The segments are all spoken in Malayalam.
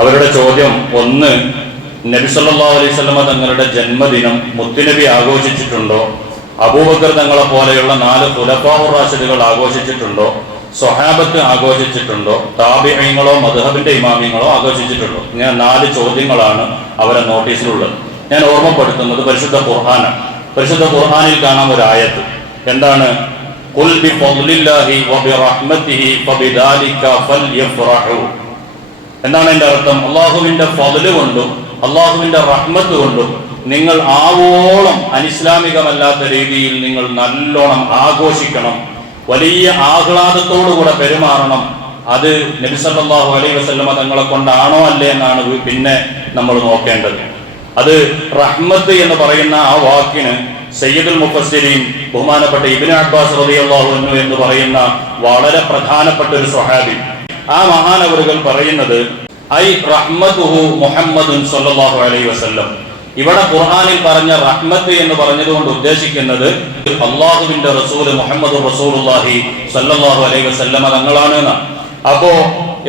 അവരുടെ ചോദ്യം ഒന്ന് നബി സല്ലല്ലാഹു അലൈഹി തങ്ങളുടെ ജന്മദിനം മുത്തുനബി ആഘോഷിച്ചിട്ടുണ്ടോ? അബൂബക്കർ തങ്ങളെ പോലെയുള്ള നാല് റാഷിദുകൾ ആഘോഷിച്ചിട്ടുണ്ടോ? സ്വഹാബത്ത് ആഘോഷിച്ചിട്ടുണ്ടോ? താബിഹ്യങ്ങളോ മധുഹബിന്റെ ഇമാമിയങ്ങളോ ആഘോഷിച്ചിട്ടുണ്ടോ? ഇങ്ങനെ നാല് ചോദ്യങ്ങളാണ് അവരെ നോട്ടീസിലുള്ളത്. ഞാൻ ഓർമ്മപ്പെടുത്തുന്നത് പരിശുദ്ധ ഖുർആനാണ്. പരിശുദ്ധ ഖുർഹാനിൽ കാണാം ഒരു ആയത്ത്. എന്താണ്? ഖുൽ ബിഫദ്ലില്ലാഹി വബിറഹ്മതിഹി ഫബിദാലിക എന്താണ് എന്റെ അർത്ഥം? അള്ളാഹുവിന്റെ ഫതിൽ കൊണ്ടും അള്ളാഹുവിന്റെ റഹ്മത്ത് കൊണ്ടും നിങ്ങൾ ആവോളം അനിസ്ലാമികമല്ലാത്ത രീതിയിൽ നിങ്ങൾ നല്ലോണം ആഘോഷിക്കണം വലിയ ആഹ്ലാദത്തോടുകൂടെ പെരുമാറണം. അത് നബിസല്ലാഹു അലൈഹി വസ്ലമ തങ്ങളെ കൊണ്ടാണോ അല്ലേ എന്നാണ് പിന്നെ നമ്മൾ നോക്കേണ്ടത്. അത് റഹ്മത്ത് എന്ന് പറയുന്ന ആ വാക്കിന് സയ്യിദുൽ മുഫസ്സിരീൻ ബഹുമാനപ്പെട്ട ഇബിൻ അബ്ബാസ് റളിയല്ലാഹു അൻഹു എന്ന് പറയുന്ന വളരെ പ്രധാനപ്പെട്ട ഒരു സ്വഹാബി. ആ മഹാനവറുകൾ പറയുന്നത് ഐ റഹ്മത്തുഹു മുഹമ്മദുൻ സല്ലല്ലാഹു അലൈഹി വസല്ലം. ഇവിടെ ഖുർആനിൽ പറഞ്ഞ റഹ്മത്ത് എന്ന് പറഞ്ഞതുകൊണ്ട് ഉദ്ദേശിക്കുന്നത് അള്ളാഹുവിന്റെ റസൂൽ മുഹമ്മദ് റസൂലുള്ളാഹി സല്ലല്ലാഹു അലൈഹി വസല്ലമ തങ്ങളാണ് എന്നാണ് അപ്പോ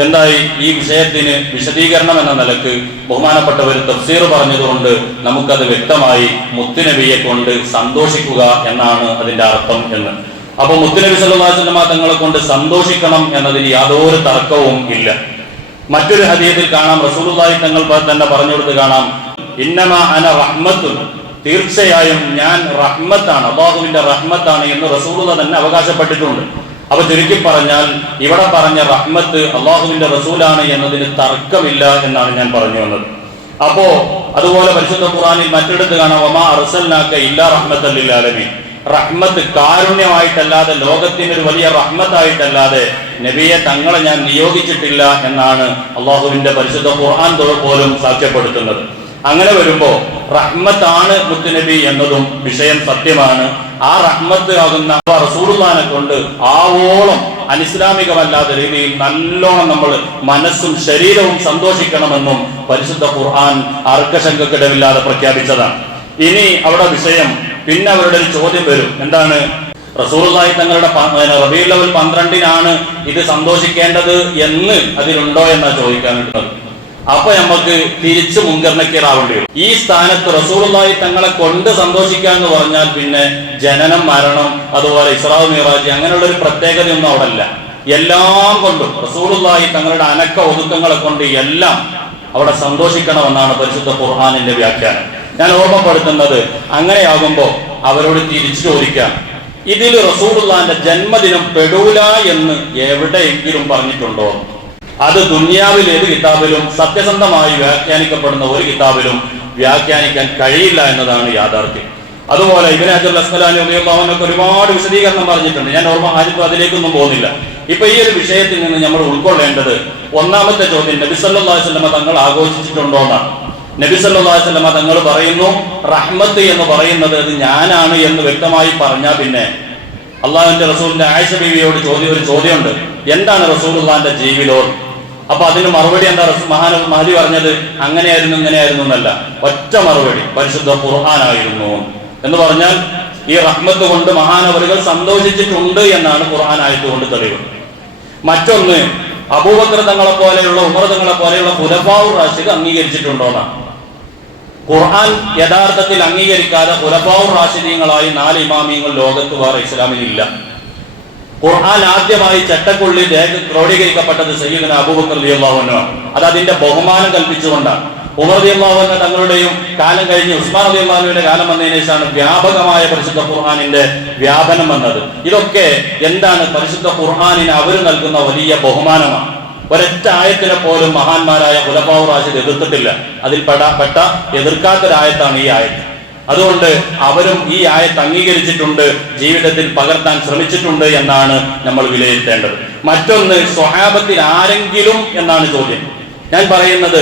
എന്തായി? ഈ വിഷയത്തിന് വിശദീകരണം എന്ന നിലയ്ക്ക് ബഹുമാനപ്പെട്ടവർ തഫ്സീർ പറഞ്ഞതുകൊണ്ട് നമുക്കത് വ്യക്തമായി മുത്തുനബിയെ കൊണ്ട് സന്തോഷിക്കുക എന്നാണ് അതിന്റെ അർത്ഥം എന്ന്. അപ്പൊ മുത്തുനബി അലൈഹി തങ്ങളെ കൊണ്ട് സന്തോഷിക്കണം എന്നതിന് യാതൊരു തർക്കവും ഇല്ല. മറ്റൊരു ഹദീയത്തിൽ കാണാം. റസൂലുള്ളാഹി തങ്ങൾ തന്നെ പറഞ്ഞു കൊടുത്ത് കാണാം. ഇന്നമ അന റഹ്മത്തുൻ. തീർച്ചയായും ഞാൻ റഹ്മത്താണ് അള്ളാഹുവിന്റെ റഹ്മത്താണ് എന്ന് റസൂലുള്ള തന്നെ അവകാശപ്പെട്ടിട്ടുണ്ട്. അപ്പൊ ചുരുക്കി പറഞ്ഞാൽ ഇവിടെ പറഞ്ഞ റഹ്മത്ത് അള്ളാഹുവിന്റെ റസൂലാണ് എന്നതിന് തർക്കമില്ല എന്നാണ് ഞാൻ പറഞ്ഞു വന്നത്. അപ്പോ അതുപോലെ പരിശുദ്ധ ഖുറാനിൽ മറ്റെടുത്ത് കാണാം. ഒമാ അറസൽ ഇല്ലാ റഹ്മത്തല്ലാലമീൻ റഹ്മത്ത് കാരുണ്യമായിട്ടല്ലാതെ ലോകത്തിന് ഒരു വലിയ റഹ്മത്തായിട്ടല്ലാതെ നബിയെ തങ്ങളെ ഞാൻ നിയോഗിച്ചിട്ടില്ല എന്നാണ് അള്ളാഹുവിന്റെ പരിശുദ്ധ ഖുർആൻ പോലും സാക്ഷ്യപ്പെടുത്തുന്നത്. അങ്ങനെ വരുമ്പോ റഹ്മത്താണ് മുത്തുനബി എന്നതും വിഷയം സത്യമാണ്. ആ റഹ്മത്ത് ആകുന്ന റസൂർമാനെ കൊണ്ട് ആവോളം അനിസ്ലാമികമല്ലാത്ത രീതിയിൽ നല്ലോണം നമ്മൾ മനസ്സും ശരീരവും സന്തോഷിക്കണമെന്നും പരിശുദ്ധ ഖുർആൻ അർക്കശങ്കക്കിടമില്ലാതെ പ്രഖ്യാപിച്ചതാണ്. ഇനി അവിടെ വിഷയം പിന്നെ അവരുടെ ഒരു ചോദ്യം വരും. എന്താണ്? റസൂറുദായി തങ്ങളുടെ റബീൽ ലെവൽ പന്ത്രണ്ടിനാണ് ഇത് സന്തോഷിക്കേണ്ടത് എന്ന് അതിലുണ്ടോ എന്നാ ചോദിക്കാൻ കിട്ടുന്നത് അപ്പൊ നമുക്ക് തിരിച്ചു മുൻഗണനക്കീറാവേണ്ടി വരും. ഈ സ്ഥാനത്ത് റസൂറുല്ലായി തങ്ങളെ കൊണ്ട് സന്തോഷിക്കുക എന്ന് പറഞ്ഞാൽ പിന്നെ ജനനം മരണം അതുപോലെ ഇസ്രാവ് മിറാജ് അങ്ങനെയുള്ള ഒരു പ്രത്യേകതയൊന്നും അവിടെ അല്ല എല്ലാം കൊണ്ടും റസൂറുല്ലായി തങ്ങളുടെ അനക്ക ഒതുക്കങ്ങളെ കൊണ്ട് എല്ലാം അവിടെ സന്തോഷിക്കണമെന്നാണ് പരിശുദ്ധ ഖുർഹാനിന്റെ വ്യാഖ്യാനം. ഞാൻ ഓർമ്മപ്പെടുത്തുന്നത് അങ്ങനെയാകുമ്പോ അവരോട് തിരിച്ചു ചോദിക്കാം ഇതിൽ റസൂലുള്ളാന്റെ ജന്മദിനം പെടൂല എന്ന് എവിടെയെങ്കിലും പറഞ്ഞിട്ടുണ്ടോ? അത് ദുന്യാവിൽ ഏത് കിതാബിലും സത്യസന്ധമായി വ്യാഖ്യാനിക്കപ്പെടുന്ന ഒരു കിതാബിലും വ്യാഖ്യാനിക്കാൻ കഴിയില്ല എന്നതാണ് യാഥാർത്ഥ്യം. അതുപോലെ ഇബിന് ഒരുപാട് വിശദീകരണം പറഞ്ഞിട്ടുണ്ട്. ഞാൻ ഓർമ്മ ആരും അതിലേക്കൊന്നും പോകുന്നില്ല. ഇപ്പൊ ഈ ഒരു വിഷയത്തിൽ നിന്ന് നമ്മൾ ഉൾക്കൊള്ളേണ്ടത് ഒന്നാമത്തെ ചോദ്യം നബി സല്ലല്ലാഹു അലൈഹി വസല്ലമ തങ്ങൾ ആഘോഷിച്ചിട്ടുണ്ടോ എന്നാണ്. നബി സല്ലല്ലാഹു അലൈഹി തങ്ങൾ പറയുന്നു റഹ്മത്ത് എന്ന് പറയുന്നത് അത് ഞാനാണ് എന്ന് വ്യക്തമായി പറഞ്ഞാൽ പിന്നെ. അള്ളാഹുവിന്റെ റസൂലിന്റെ ആയിഷ ബീവിയോട് ചോദ്യം ഒരു ചോദ്യമുണ്ട്. എന്താണ് റസൂലുള്ളാന്റെ ജീവിതം? അപ്പൊ അതിന് മറുപടി എന്താ മഹാന മഹദി പറഞ്ഞത്? അങ്ങനെയായിരുന്നു ഇങ്ങനെയായിരുന്നു എന്നല്ല. ഒറ്റ മറുപടി. പരിശുദ്ധ ഖുർആനായിരുന്നു. എന്ന് പറഞ്ഞാൽ ഈ റഹ്മത്ത് കൊണ്ട് മഹാനവരുകൾ സന്തോഷിച്ചിട്ടുണ്ട് എന്നാണ് ഖുർആൻ ആയതുകൊണ്ട് തെളിവ്. മറ്റൊന്ന് അബൂബക്കർ തങ്ങളെ പോലെയുള്ള ഉമർ തങ്ങളെ പോലെയുള്ള ഖുലഫാവുർ റാഷിദ് അംഗീകരിച്ചിട്ടുണ്ടോ എന്നാണ് ഖുർആൻ യഥാർത്ഥത്തിൽ അംഗീകരിക്കാതെ ഖുലഫാവുർ റാഷിദീങ്ങളായി നാല് ഇമാമിയങ്ങൾ ലോകത്ത് വേറെ ഇസ്ലാമിനില്ല. ഖുർആൻ ആദ്യമായി ചട്ടക്കുള്ളിൽ രേഖ ക്രോഡീകരിക്കപ്പെട്ടത് സയ്യിദന അബൂബക്കർ റളിയല്ലാഹുവിനാണ് അത് അതിന്റെ ബഹുമാനം കൽപ്പിച്ചുകൊണ്ടാണ്. ഉമർ റളിയല്ലാഹുവിന്റെ തങ്ങളുടെയും കാലം കഴിഞ്ഞ് ഉസ്മാൻ റളിയല്ലാഹുവിന്റെ കാലം വന്നതിന് ശേഷമാണ് വ്യാപകമായ പരിശുദ്ധ ഖുർഹാനിന്റെ വ്യാപനം വന്നത്. ഇതൊക്കെ എന്താണ് പരിശുദ്ധ ഖുർഹാനിന് അവർ നൽകുന്ന വലിയ ബഹുമാനമാണ്. ഒരൊറ്റ ആയത്തിനെ പോലും മഹാന്മാരായ ഉലപാവു റാഷിദ് എതിർത്തിട്ടില്ല. അതിൽ പെട പെട്ട എതിർക്കാത്തൊരായത്താണ് ഈ ആയത്ത്. അതുകൊണ്ട് അവരും ഈ ആയത്ത് അംഗീകരിച്ചിട്ടുണ്ട് ജീവിതത്തിൽ പകർത്താൻ ശ്രമിച്ചിട്ടുണ്ട് എന്നാണ് നമ്മൾ വിലയിരുത്തേണ്ടത്. മറ്റൊന്ന് സ്വഹാബത്തിൽ ആരെങ്കിലും എന്നാണ് ചോദ്യം. ഞാൻ പറയുന്നത്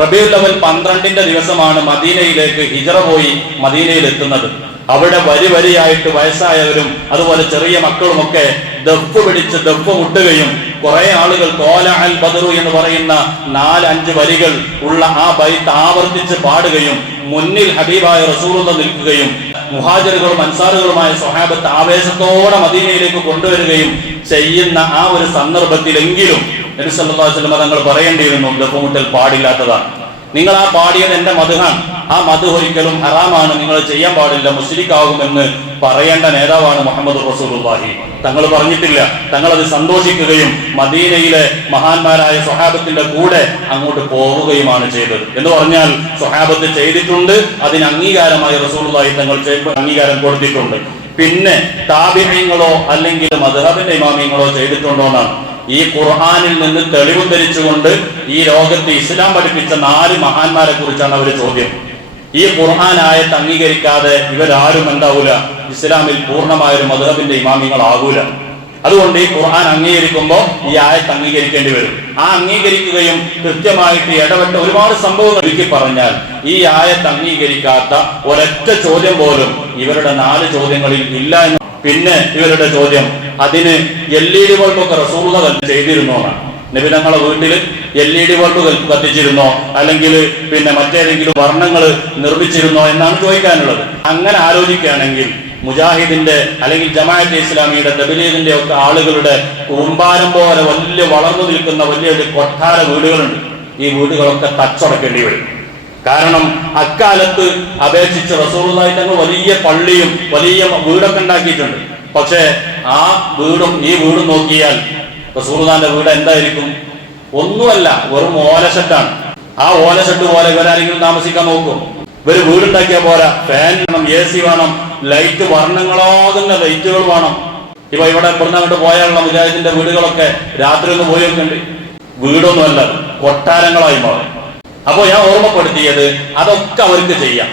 റബീഉൽ അവൽ പന്ത്രണ്ടിന്റെ ദിവസമാണ് മദീനയിലേക്ക് ഹിജറ പോയി മദീനയിൽ എത്തുന്നത്. അവിടെ വരി വരിയായിട്ട് വയസ്സായവരും അതുപോലെ ചെറിയ മക്കളുമൊക്കെ ദഫ് പിടിച്ച് ദഫ് മുട്ടുകയും കുറെ ആളുകൾ കോല അൽ ബദറു എന്ന് പറയുന്ന നാല് അഞ്ച് വരികൾ ഉള്ള ആ ബൈത്ത് ആവർത്തിച്ച് പാടുകയും മുന്നിൽ ഹബീബായ റസൂറുന്ന നിൽക്കുകയും മുഹാജറുകളും അൻസാറുകളുമായ സ്വഹാബത്ത് ആവേശത്തോടെ മദീനയിലേക്ക് കൊണ്ടുവരികയും ചെയ്യുന്ന ആ ഒരു സന്ദർഭത്തിലെങ്കിലും നബി സല്ലല്ലാഹു അലൈഹി തങ്ങൾ പറയേണ്ടിയിരുന്നു ദഫുമുട്ടൽ പാടില്ലാത്തതാണ് നിങ്ങൾ ആ പാടിയത് എന്റെ മധുഹാൻ ആ മധു ഒരിക്കലും ഹറാമാണ് നിങ്ങൾ ചെയ്യാൻ പാടില്ല മുസ്ലിക്കാകുമെന്ന് പറയേണ്ട നേതാവാണ് മുഹമ്മദ് റസൂലുള്ളാഹി. തങ്ങൾ പറഞ്ഞിട്ടില്ല തങ്ങൾ സന്തോഷിക്കുകയും മദീനയിലെ മഹാന്മാരായ സ്വഹാബത്തിന്റെ കൂടെ അങ്ങോട്ട് പോവുകയുമാണ് ചെയ്തത്. എന്ന് പറഞ്ഞാൽ സ്വഹാബത്ത് ചെയ്തിട്ടുണ്ട് അതിന് അംഗീകാരമായി റസൂലുള്ളാഹി തങ്ങൾ അംഗീകാരം കൊടുത്തിട്ടുണ്ട്. പിന്നെ താപിഹ്യങ്ങളോ അല്ലെങ്കിൽ മധുഹബിന്റെ ഇമാമിയങ്ങളോ ചെയ്തിട്ടുണ്ടോ എന്നാണ്. ഈ ഖുർആാനിൽ നിന്ന് തെളിവ് ധരിച്ചുകൊണ്ട് ഈ ലോകത്ത് ഇസ്ലാം പഠിപ്പിച്ച നാല് മഹാന്മാരെ കുറിച്ചാണ് അവർ ചോദ്യം. ഈ ഖുർആൻ ആയത്ത് അംഗീകരിക്കാതെ ഇവരാരും എന്താവൂല ഇസ്ലാമിൽ പൂർണമായ ഒരു മധുഹബിന്റെ ഇമാമികളാകൂല അതുകൊണ്ട് ഈ ഖുർആൻ അംഗീകരിക്കുമ്പോൾ ഈ ആയത്ത് അംഗീകരിക്കേണ്ടി വരും. ആ അംഗീകരിക്കുകയും കൃത്യമായിട്ട് ഇടപെട്ട ഒരുപാട് സംഭവങ്ങൾ ഒരുക്കി പറഞ്ഞാൽ ഈ ആയത്ത് അംഗീകരിക്കാത്ത ഒരൊറ്റ ചോദ്യം പോലും ഇവരുടെ നാല് ചോദ്യങ്ങളിൽ ഇല്ല എന്ന്. പിന്നെ ഇവരുടെ ചോദ്യം അതിന് എല്ലീഡുകൾക്കൊക്കെ റസൂലുള്ളാഹി ചെയ്തിരുന്നു ഡി നബി തങ്ങളെ വീട്ടിൽ എൽ ഇ ഡി ബൾബ് കത്തിച്ചിരുന്നോ? അല്ലെങ്കിൽ പിന്നെ മറ്റേതെങ്കിലും വർണങ്ങൾ നിർമ്മിച്ചിരുന്നോ എന്നാണ് ചോദിക്കാനുള്ളത്. അങ്ങനെ ആലോചിക്കുകയാണെങ്കിൽ മുജാഹിദിന്റെ അല്ലെങ്കിൽ ജമാഅത്ത് ഇസ്ലാമിയുടെ തബലീഗിന്റെ ഒക്കെ ആളുകളുടെ കുറുമ്പാരം പോലെ വലിയ വളർന്നു നിൽക്കുന്ന വലിയൊരു കൊട്ടാര വീടുകളുണ്ട്. ഈ വീടുകളൊക്കെ തച്ചടക്കേണ്ടി വരും. കാരണം അക്കാലത്ത് അപേക്ഷിച്ച് റസൂറുള്ളാഹി തങ്ങൾ വലിയ പള്ളിയും വലിയ വീടൊക്കെ ഉണ്ടാക്കിയിട്ടുണ്ട്. പക്ഷേ ആ വീടും ഈ വീടും നോക്കിയാൽ റസൂറുള്ളാന്റെ വീട് എന്തായിരിക്കും? ഒന്നുമല്ല വെറും ഓലഷെട്ടാണ് ആ ഓലഷെട്ട് പോലെ ഇവരാരെങ്കിലും താമസിക്കാൻ നോക്കും. ഇവർ വീടുണ്ടാക്കിയ പോരാ. ഫാൻ വേണം എ സി വേണം ലൈറ്റ് വർണങ്ങളാകുന്ന ലൈറ്റുകൾ വേണം. ഇപ്പൊ ഇവിടെ ഇവിടുന്ന് അങ്ങോട്ട് പോയാലുള്ള മുജാഹിദിന്റെ വീടുകളൊക്കെ രാത്രി ഒന്ന് പോയി വീടൊന്നുമല്ല കൊട്ടാരങ്ങളായി മാറും. അപ്പോ ഞാൻ ഓർമ്മപ്പെടുത്തിയത് അതൊക്കെ അവർക്ക് ചെയ്യാം.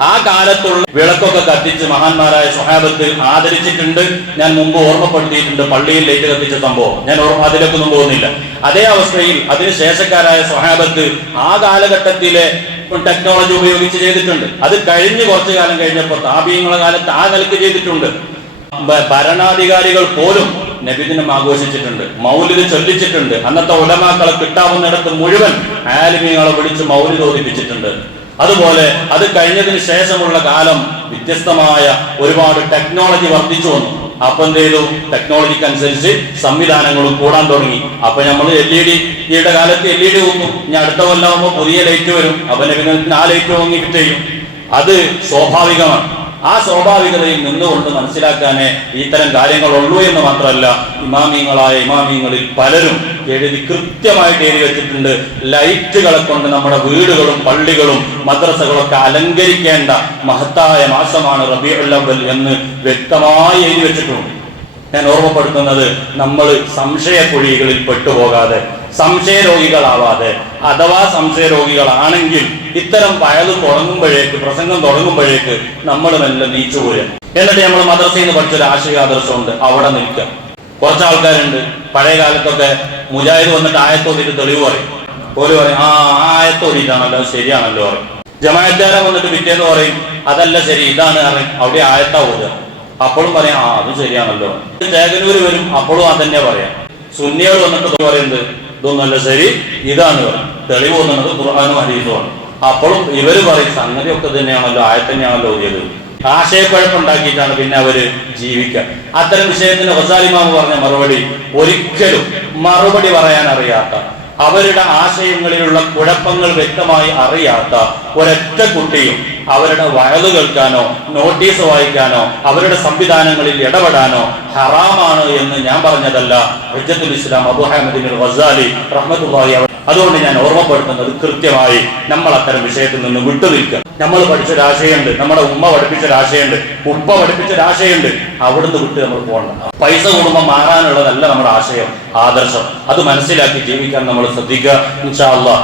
ആ കാലത്തുള്ള വിളക്കൊക്കെ കത്തിച്ച് മഹാന്മാരായ സ്വഹാബത്ത് ആദരിച്ചിട്ടുണ്ട്. ഞാൻ മുമ്പ് ഓർമ്മപ്പെടുത്തിയിട്ടുണ്ട് പള്ളിയിൽ ലൈറ്റ് കത്തിച്ച സംഭവം. ഞാൻ ഓർമ്മ അതിലേക്കൊന്നും പോകുന്നില്ല. അതേ അവസ്ഥയിൽ അതിന് ശേഷക്കാരായ സ്വഹാബത്ത് ആ കാലഘട്ടത്തിലെ ടെക്നോളജി ഉപയോഗിച്ച് ചെയ്തിട്ടുണ്ട്. അത് കഴിഞ്ഞ് കുറച്ചു കാലം കഴിഞ്ഞപ്പോൾ താപീയങ്ങളെ കാലത്ത് ആ നിലയ്ക്ക് ചെയ്തിട്ടുണ്ട്. ഭരണാധികാരികൾ പോലും നബിദിനം ആഘോഷിച്ചിട്ടുണ്ട്. മൗലിത് ചൊല്ലിച്ചിട്ടുണ്ട്. അന്നത്തെ ഉലമാക്കളെ കിട്ടാവുന്നിടത്ത് മുഴുവൻ ആലിമീങ്ങളെ വിളിച്ച് മൗലിദ് ഓദിപ്പിച്ചിട്ടുണ്ട് അതുപോലെ അത് കഴിഞ്ഞതിന് ശേഷമുള്ള കാലം വ്യത്യസ്തമായ ഒരുപാട് ടെക്നോളജി വർദ്ധിച്ചു വന്നു. അപ്പൊ എന്ത് ചെയ്തു? ടെക്നോളജിക്ക് അനുസരിച്ച് സംവിധാനങ്ങളും കൂടാൻ തുടങ്ങി. അപ്പൊ നമ്മൾ എൽ ഇ ഡി ഈയുടെ കാലത്ത് എൽ ഇ ഡി വന്നു. ഇനി അടുത്ത കൊല്ലാവുമ്പോ പുതിയ ലൈറ്റ് വരും. അപ്പൊ ആ ലൈറ്റ് വാങ്ങി ചെയ്യും. അത് സ്വാഭാവികമാണ്. ആ സ്വാഭാവികതയിൽ നിന്നുകൊണ്ട് മനസ്സിലാക്കാനേ ഇത്തരം കാര്യങ്ങളുള്ളൂ എന്ന് മാത്രമല്ല ഇമാമിയങ്ങളായ ഇമാമിയങ്ങളിൽ പലരും എഴുതി കൃത്യമായിട്ട് എഴുതി വെച്ചിട്ടുണ്ട്. ലൈറ്റുകളെ കൊണ്ട് നമ്മുടെ വീടുകളും പള്ളികളും മദ്രസകളൊക്കെ അലങ്കരിക്കേണ്ട മഹത്തായ മാസമാണ് റബിയുള്ള എന്ന് വ്യക്തമായി എഴുതി വെച്ചിട്ടുണ്ട്. ഞാൻ ഓർമ്മപ്പെടുത്തുന്നത് നമ്മൾ സംശയക്കുഴികളിൽ പെട്ടുപോകാതെ സംശയ രോഗികളാവാതെ അഥവാ സംശയ രോഗികളാണെങ്കിൽ ഇത്തരം പഴതും തുടങ്ങുമ്പോഴേക്ക് പ്രസംഗം തുടങ്ങുമ്പോഴേക്ക് നമ്മൾ മെല്ലെ നീച്ചു പോരുക എന്നിട്ട് നമ്മൾ മദ്രസയിൽ നിന്ന് പഠിച്ചൊരു ആശയ ആദർശമുണ്ട് അവിടെ നിൽക്കുക. കുറച്ച് ആൾക്കാരുണ്ട് പഴയ കാലത്തൊക്കെ മുജാഹിദ് വന്നിട്ട് ആയത്തോതിട്ട് തെളിവ് പറയും. പോലും പറയും ആ ആയത്തോതിട്ടാണല്ലോ ശരിയാണല്ലോ പറയും. ജമാഅത്താരം വന്നിട്ട് പിറ്റേന്ന് പറയും അതല്ല ശരി ഇതാണ് അവിടെ ആയത്താ ഓതുക. അപ്പോഴും പറയാം ആ അത് ശരിയാണല്ലോ. ചേകനൂര് വരും അപ്പോഴും അതന്നെ പറയാം. സുന്നിയോട് വന്നിട്ട് പറയുന്നത്? ഇതൊന്നല്ല ശരി ഇതാണ് തെളിവ് വന്നത് ഖുർആാനും ഹരീസുമാണ് അപ്പോഴും ഇവർ പറയും സംഗതി ഒക്കെ തന്നെയാണല്ലോ ആയത്തന്നെയാണല്ലോ ഓതിയത്. ആശയക്കുഴപ്പുണ്ടാക്കിയിട്ടാണ് പിന്നെ അവർ ജീവിക്കുക. അത്തരം വിഷയത്തിന് ഹസാലിമാമ് പറഞ്ഞ മറുപടി ഒരിക്കലും മറുപടി പറയാൻ അറിയാത്ത അവരുടെ ആശയങ്ങളിലുള്ള കുഴപ്പങ്ങൾ വ്യക്തമായി അറിയാത്ത ഒരൊറ്റ കുട്ടിയും അവരുടെ വയലു കേൾക്കാനോ നോട്ടീസ് വായിക്കാനോ അവരുടെ സംവിധാനങ്ങളിൽ ഇടപെടാനോ ഹറാമാണ് എന്ന് ഞാൻ പറഞ്ഞതല്ല. ഹജ്ജത്തുൽ ഇസ്ലാം അബുഹാമദിൻ വസാലി റഹ്മത്തുള്ളാഹി അവർ അതുകൊണ്ട് ഞാൻ ഓർമ്മപ്പെടുത്തുന്നത് കൃത്യമായി നമ്മൾ അത്തരം വിഷയത്തിൽ നിന്ന് വിട്ടുനിൽക്കുക. നമ്മൾ പഠിച്ച പഠിച്ചൊരാശയുണ്ട് നമ്മുടെ ഉമ്മ പഠിപ്പിച്ച പഠിപ്പിച്ചൊരാശയുണ്ട് ഉപ്പ പഠിപ്പിച്ച പഠിപ്പിച്ചൊരാശയുണ്ട് അവിടുന്ന് വിട്ട് നമ്മൾ പോകണം പൈസ കൂടുമ്പോൾ മാറാനുള്ളതല്ല നമ്മുടെ ആശയം ആദർശം. അത് മനസ്സിലാക്കി ജീവിക്കാൻ നമ്മൾ ശ്രദ്ധിക്കുക ഇൻഷാ അള്ളാഹ്